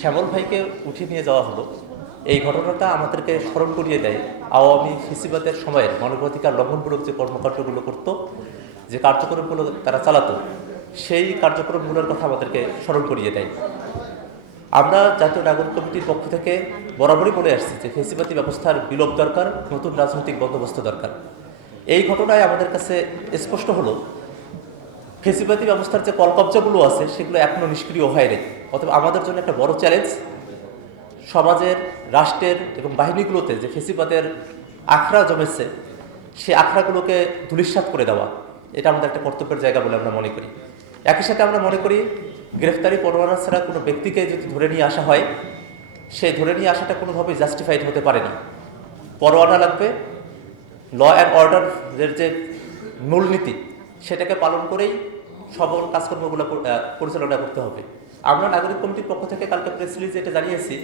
শ্যামল ভাইকে উঠিয়ে নিয়ে যাওয়া হলো, এই ঘটনাটা আমাদেরকে স্মরণ করিয়ে দেয় আওয়ামী ফেসিবাদের সময়ের মানবাধিকার লঙ্ঘনমূলক যে কর্মকাণ্ডগুলো করত, যে কার্যক্রমগুলো তারা চালাতো, সেই কার্যক্রমগুলোর কথা আমাদেরকে স্মরণ করিয়ে দেয়। আমরা জাতীয় নাগরিক কমিটির পক্ষ থেকে বরাবরই বলে আসছি যে ফেসিবাদী ব্যবস্থার বিলোপ দরকার, নতুন রাজনৈতিক বন্দোবস্ত দরকার। এই ঘটনায় আমাদের কাছে স্পষ্ট হলো ফেসিবাদী ব্যবস্থার যে কলকব্জাগুলো আছে সেগুলো এখনও নিষ্ক্রিয় হয়নি। অথবা আমাদের জন্য একটা বড় চ্যালেঞ্জ সমাজের, রাষ্ট্রের এবং বাহিনীগুলোতে যে ফেসিবাদের আখড়া জমেছে, সে আখড়াগুলোকে ধূলিসাৎ করে দেওয়া, এটা আমাদের একটা কর্তব্যের জায়গা বলে আমরা মনে করি। একই সাথে আমরা মনে করি গ্রেফতারি পরোয়ানা ছাড়া কোনো ব্যক্তিকে যদি ধরে নিয়ে আসা হয়, সেই ধরে নিয়ে আসাটা কোনোভাবেই জাস্টিফাইড হতে পারে না। পরোয়ানা লাগবে, ল অ্যান্ড অর্ডারের যে মূলনীতি সেটাকে পালন করেই সকল কাজকর্মগুলো পরিচালনা করতে হবে। আমরা নাগরিক কমিটির পক্ষ থেকে কালকে প্রেস রিলিজে এটা জানিয়েছি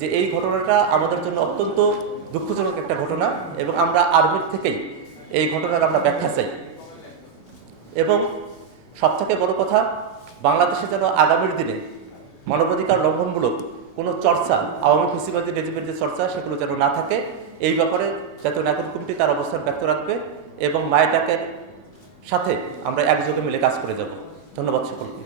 যে এই ঘটনাটা আমাদের জন্য অত্যন্ত দুঃখজনক একটা ঘটনা এবং আমরা আর্মির থেকেই এই ঘটনার আমরা ব্যাখ্যা চাই। এবং সবথেকে বড় কথা, বাংলাদেশে যেন আগামীর দিনে মানবাধিকার লঙ্ঘনমূলক কোনো চর্চা, আওয়ামী ফেসিবাদী রেজিমের যে চর্চা, সেগুলো যেন না থাকে, এই ব্যাপারে জাতীয় নাগরিক কমিটি তার অবস্থান ব্যক্ত রাখবে এবং মায়ের ডাকের সাথে আমরা একযোগে মিলে কাজ করে যাব। ধন্যবাদ সকলকে।